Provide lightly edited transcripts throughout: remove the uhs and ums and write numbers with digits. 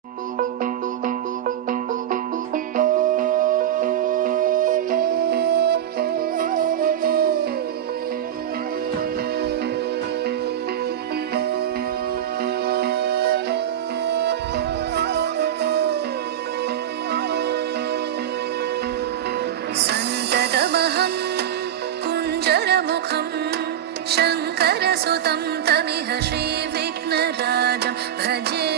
सन्ततमहं कुञ्जरमुखं शङ्करसुतं तमिह श्रीविघ्नराजं भजे।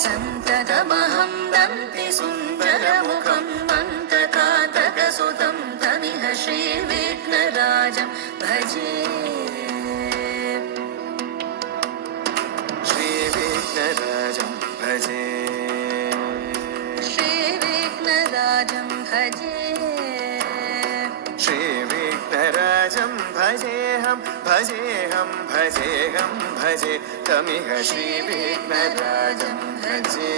सन्ततमहं दन्तिसुन्दरमुखं मन्तकातकसुतं तमिह श्रीविघ्नराजं भजे। श्रीविघ्नराजं भजे, श्रीविघ्नराजं भजे, श्रीविघ्नराजं भजेऽहं भजेऽहं भजेऽहं भजे तमिह श्रीविघ्नराजं भजे।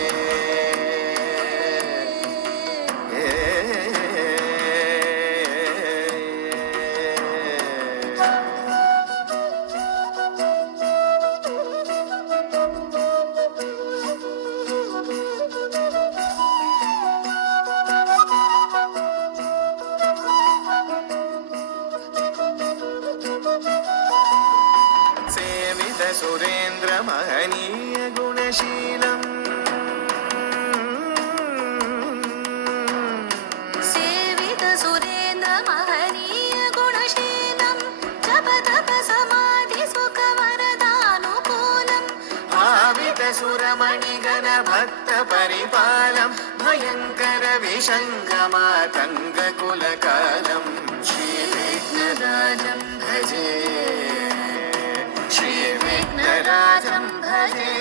सुरेन्द्र महनीय गुणशीलम् सेवित सुरेन्द्र महनीय गुणशीलं जप तप समाधि सुख वरदानुकूलम् भावित सुरमणिगण भक्त परिपालं भयङ्कर विशङ्गमातङ्ग कुलकालं श्रीविघ्नराजं भजे, श्रीविघ्नराजं भजे।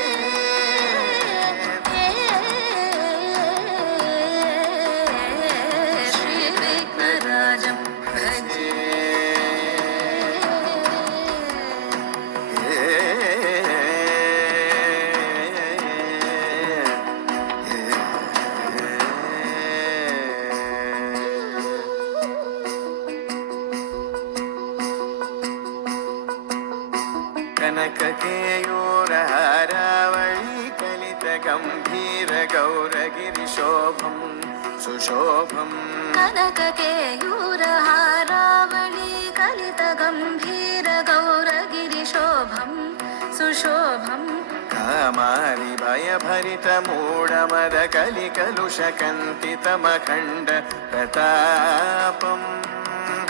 श्रीविघ्नराजं भजे। कनककेयूरहारावळी कलित गम्भीर गौरगिरिशोभं सुशोभम् कनककेयूरहारावळी कलित गम्भीर गौरगिरिशोभं सुशोभम् कामारि भयभरित मूढमद कलिकलुषकन्तितमखण्ड प्रतापम्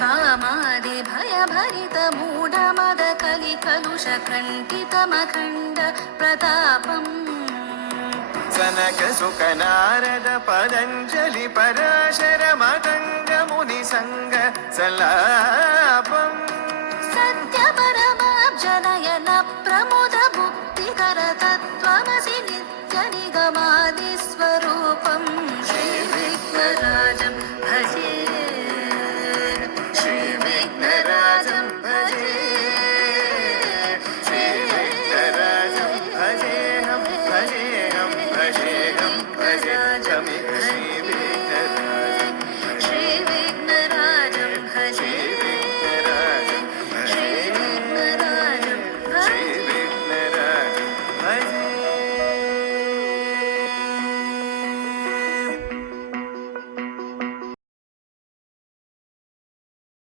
कामादि भयभरित मूढमद कलिकलुषकण्ठितमखण्ड प्रतापम् सनक सुख नारद पतञ्जलि पराशर मतङ्ग मुनिसङ्ग सलापम्